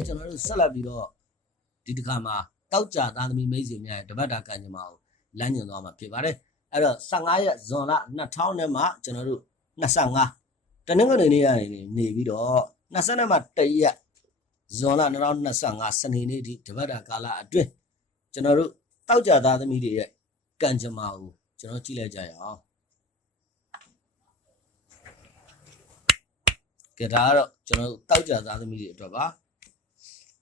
ကဲကျွန်တော်တို့ဆက်လက်ပြီးတော့ဒီတစ်ခါမှာတောက်ကြသားသမီးမိတ်ဆွေများရဲ့တပတ်တာကံကြမ္မာကိုလမ်းညွှန်သွားမှာဖြစ်ပါတယ်အဲ့တော့15ရက်ဇွန်လ2000နဲ့မှကျွန်တော်တို့25တနင်္ဂနွေနေ့ကနေနေပြီးတော့20နဲ့မှ1ရက်ဇွန်လ2025စနေနေ့ဒီတပတ်တာကာလအတွင်းကျွန်တော်တို့တောက်ကြသားသမီးတွေရဲ့ကံကြမ္မာကိုကျွန်တော်ကြည့်လိုက်ကြရအောင်ကဲဒါကတော့ကျွန်တော်တို့တောက်ကြသားသမီးတွေအတွက်ပါ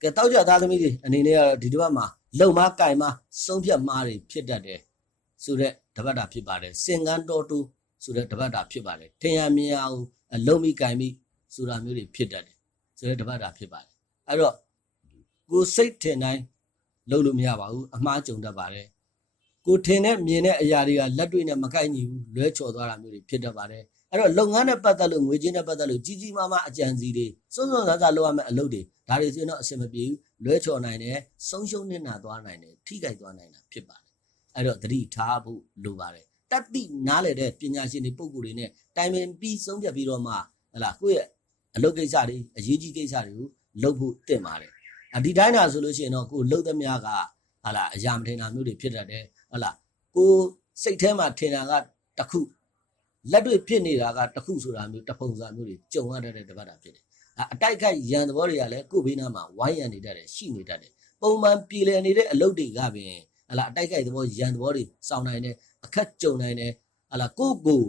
ကဲတောက်ကြသားသမီးတွေအနေနဲ့ကတော့ဒီတစ်ပတ်မှာလုံမကင်မဆုံးဖြတ်မားတွေဖြစ်တတ်တယ်ဆိုတော့တပတ်တာဖြစ်ပါတယ်စင်ကန်းတော်တူဆိုတဲ့တပတ်တာဖြစ်ပါတယ်ထင်ရမြင်အောင်အလုံးမိကင်မိဆိုတာမျိုးတွေဖြစ်တတ်တယ်ဆိုတဲ့တပတ်တာဖြစ်ပါတယ်အဲ့တော့ကိုစိတ်ထင်တိုင်းလုပ်လို့မရပါဘူးအမှားကြုံတတ်ပါတယ်ကိုထင်တဲ့မြင်တဲ့အရာတွေကလက်တွေ့နဲ့မကိုက်ညီဘူးလွဲချော်သွားတာမျိုးတွေဖြစ်တတ်ပါတယ် အဲ့တော့လုပ်ငန်းနဲ့ပတ်သက်လို့ငွေချင်းနဲ့ပတ်သက်လို့ကြီးကြီးမားမားအကြံစီတွေစွန်းစွန်းစားစားလုပ်ရမယ့်အလုပ်တွေဒါတွေဆိုရင်တော့အဆင်မပြေဘူးလွဲချော်နိုင်တယ်ဆုံးရှုံးနစ်နာသွားနိုင်တယ်ထိခိုက်သွားနိုင်တာဖြစ်ပါတယ်အဲ့တော့သတိထားဖို့လိုပါတယ်တတ်သိနားလေတဲ့ပညာရှင်တွေပုံကိုယ်တွေနဲ့တိုင်ပင်ပြီးဆုံးဖြတ်ပြီးတော့မှဟလာကိုယ့်ရဲ့အလုပ်ကိစ္စတွေအရေးကြီးကိစ္စတွေကိုလုပ်ဖို့တင့်ပါတယ်အဒီတိုင်းတာဆိုလို့ရှိရင်တော့ကိုယ်လှုပ်သမျှကဟာလာအရာမထင်တာမျိုးတွေဖြစ်တတ်တယ်ဟုတ်လားကိုယ်စိတ်ထဲမှာထင်တာကတစ်ခု လက်တွေ့ဖြစ်နေတာကတစ်ခုဆိုတာမျိုးတစ်ပုံစံမျိုးတွေကြုံရတတ်တဲ့တပတ်တာဖြစ်တယ်အအတိုက်ခိုက်ရန်သဘောတွေကလည်းကိုယ်ဘေးနားမှာဝိုင်းရန်နေတတ်တယ်ရှိနေတတ်တယ်ပုံမှန်ပြည်လည်နေတဲ့အလုပ်တွေကပင်ဟလာအတိုက်ခိုက်သဘောရန်သဘောတွေစောင်းနိုင်တယ်အခက်ကြုံနိုင်တယ်ဟလာကိုယ့်ကို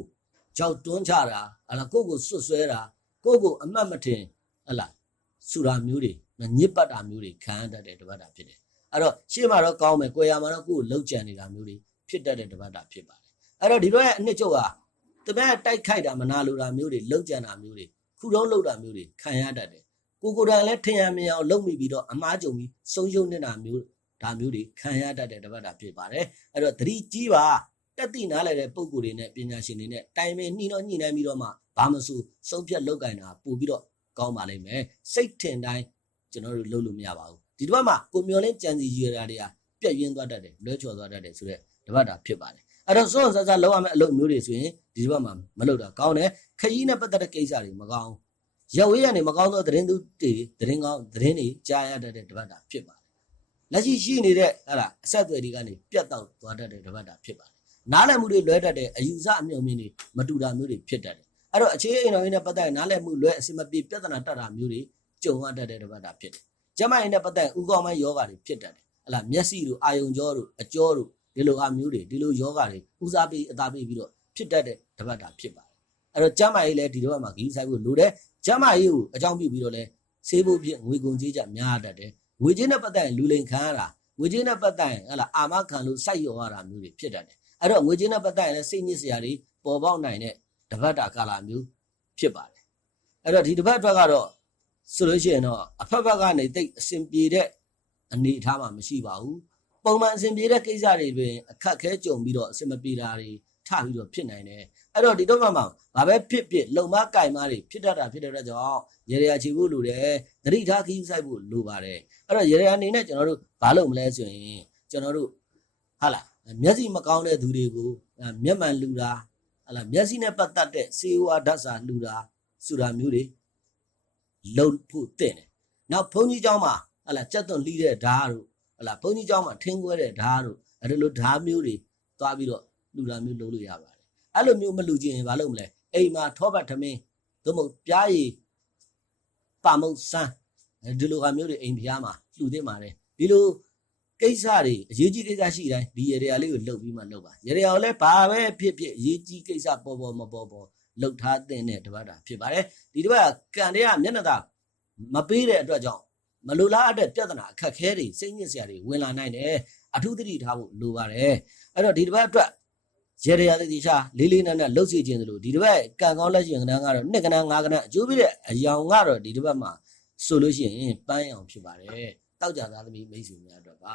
ကြောက်တွန်းချတာဟလာကိုယ့်ကိုဆွတ်ဆွဲတာကိုယ့်ကိုအမှတ်မထင်ဟလာဆူတာမျိုးတွေညစ်ပတ်တာမျိုးတွေခံရတတ်တဲ့တပတ်တာဖြစ်တယ်အဲ့တော့ရှေ့မှာတော့ကောင်းမယ်၊ကိုယ်ရမှာတော့ကိုယ်ကိုလှုပ်ကြံနေတာမျိုးတွေဖြစ်တတ်တဲ့တပတ်တာဖြစ်ပါတယ်အဲ့တော့ဒီတော့ရဲ့အနှစ်ချုပ်ဟာ တပည့်တိုက်ခိုက်တာမနာလိုတာမျိုးတွေလှုပ်ကြံတာမျိုးတွေခုတုံးလှုပ်တာမျိုးတွေခံရတတ်တယ်ကိုကိုယ်တိုင်လည်းထင်ရမြင်အောင်လုပ်မိပြီးတော့အမားကြုံပြီးဆုံးရှုံးနေတာမျိုးဒါမျိုးတွေခံရတတ်တဲ့တပတ်တာဖြစ်ပါတယ်အဲ့တော့သတိကြီးပါတက်တိနားလည်တဲ့ပုံကိုယ်တွေနဲ့ပညာရှင်တွေနဲ့တိုင်ပင်နှီးတော့ညှိနှိုင်းပြီးတော့မှဘာမဆိုဆုံးဖြတ်လောက်ကင်တာပို့ပြီးတော့ကောင်းပါလိမ့်မယ်စိတ်ထင်တိုင်းကျွန်တော်တို့လုပ်လို့မရပါဘူးဒီတစ်ပတ်မှာကိုမျောလင်းကြံစီရတာတွေကပြက်ရင်းသွားတတ်တယ်လွဲချော်သွားတတ်တယ်ဆိုတော့တပတ်တာဖြစ်ပါတယ် အဲ့တော့စွန့်စားစားလောက်ရမယ့်အလုပ်မျိုးတွေဆိုရင်ဒီတစ်ပတ်မှာမလုပ်တာကောင်းတယ်ခရီးနဲ့ပတ်သက်တဲ့ကိစ္စတွေမကောင်းရဝေးရနေမကောင်းသောသတင်းသူတွေသတင်းကောင်းသတင်းတွေကြားရတတ်တဲ့တပတ်တာဖြစ်ပါတယ်လက်ရှိရှိနေတဲ့အဲ့ဒါအဆက်အသွယ်တွေကနေပြတ်တောက်သွားတတ်တဲ့တပတ်တာဖြစ်ပါတယ်နားလည်မှုတွေလွဲတတ်တဲ့အယူဆအမြုံမြင်တွေမတူတာမျိုးတွေဖြစ်တတ်တယ်အဲ့တော့အခြေအိမ်တော်ကြီးနဲ့ပတ်သက်ရင်နားလည်မှုလွဲအစမပြေပြဿနာတက်တာမျိုးတွေကြုံရတတ်တဲ့တပတ်တာဖြစ်တယ်ကျမရင်နဲ့ပတ်သက်ဥကောင်းမဲ့ယောဂါတွေဖြစ်တတ်တယ်ဟလာမျက်စိတို့အာယုံကြောတို့အကြောတို့ ဒီလိုအမျိုးတွေဒီလိုယောဂါတွေဦးစားပေးအသာပေးပြီးတော့ဖြစ်တတ်တဲ့တပတ်တာဖြစ်ပါတယ်အဲ့တော့ကျမကြီးလည်းဒီတော့မှဂီးဆိုင်ဖို့လိုတယ်ကျမကြီးကိုအကြောင်းပြုပြီးတော့လဲဆေးဖို့ဖြစ်ငွေကုန်ကြေးကြများတတ်တယ်ငွေကြေးနဲ့ပတ်သက်ရင်လူလိန်ခံရတာငွေကြေးနဲ့ပတ်သက်ရင်ဟလာအာမခံလို့စိုက်ရောရတာမျိုးတွေဖြစ်တတ်တယ်အဲ့တော့ငွေကြေးနဲ့ပတ်သက်ရင်လည်းစိတ်ညစ်စရာတွေပေါ်ပေါက်နိုင်တဲ့တပတ်တာကာလမျိုးဖြစ်ပါတယ်အဲ့တော့ဒီတပတ်အတွက်ကတော့ဆိုလို့ရှိရင်တော့အဖက်ဖက်ကနေတိတ်အစဉ်ပြေတဲ့အနေအထားမှမရှိပါဘူး ပုံမှန်အစဉ်ပြေတဲ့ကိစ္စတွေတွင်အခက်ခဲကြုံပြီးတော့အစဉ်မပြေတာတွေထပြီးတော့ဖြစ်နိုင်တယ်အဲ့တော့ဒီတော့မှမှဘာပဲဖြစ်ဖြစ်လုံမကင်မတွေဖြစ်တတ်တာဖြစ်တဲ့အတွက်ကြောင့်ရေရချီဖို့လိုတယ်သတိထားခီးဆိုင်ဖို့လိုပါတယ်အဲ့တော့ရေရအနေနဲ့ကျွန်တော်တို့ဘာလုပ်မလဲဆိုရင်ကျွန်တော်တို့ဟာလားမျက်စိမကောင်းတဲ့သူတွေကိုမျက်မှန်လူတာဟာလားမျက်စိနဲ့ပတ်သက်တဲ့စေဝါဓာတ်စာလူတာဆိုတာမျိုးတွေလုံဖို့တဲ့တယ်နောက်ဘုန်းကြီးเจ้าမှာဟာလားစက်သွန်လှီးတဲ့ဓာတ်တို့ ဟာလားဘုန်းကြီးเจ้าမှာထင်းခွဲတဲ့ဓာတ်တို့အဲ့လိုဓာတ်မျိုးတွေသွားပြီးတော့လူတာမျိုးလုပ်လို့ရပါတယ်အဲ့လိုမျိုးမလူခြင်းရင်ဘာလုပ်မလဲအိမ်မှာထောပတ်ထမင်းသို့မဟုတ်ပြားရည်ပါမုတ်စမ်းဒီလိုဟာမျိုးတွေအိမ်ဖျားမှာလှူသင့်ပါတယ်ဒီလိုကိစ္စတွေအရေးကြီးကိစ္စရှိတိုင်းဒီရေရာလေးကိုလှုပ်ပြီးမှလှုပ်ပါရေရာကိုလည်းဘာပဲဖြစ်ဖြစ်အရေးကြီးကိစ္စပေါ်ပေါ်မပေါ်ပေါ်လှုပ်ထားတဲ့တပတ်တာဖြစ်ပါတယ်ဒီတပတ်ကန်တဲ့ကမျက်နှာသာမပေးတဲ့အတွက်ကြောင့် မလိုလားတဲ့ပြဿနာအခက်ခဲတွေစိတ်ညစ်စရာတွေဝင်လာနိုင်တယ်အထူးသတိထားဖို့လိုပါတယ်အဲ့တော့ဒီတပတ်အတွက်ရေရရတိချာလေးလေးနက်နက်လှုပ်စီခြင်းသလိုဒီတစ်ပတ်ကံကောင်းလက်ရှင်ကဏ္ဍကတော့နှစ်ကဏ္ဍငါးကဏ္ဍအကျိုးပြတဲ့အယောင်ကတော့ဒီတစ်ပတ်မှာဆိုလို့ရှိရင်ပန်းရောင်ဖြစ်ပါတယ်တောက်ကြသားသမီးမိတ်ဆွေများအတွက်ပါ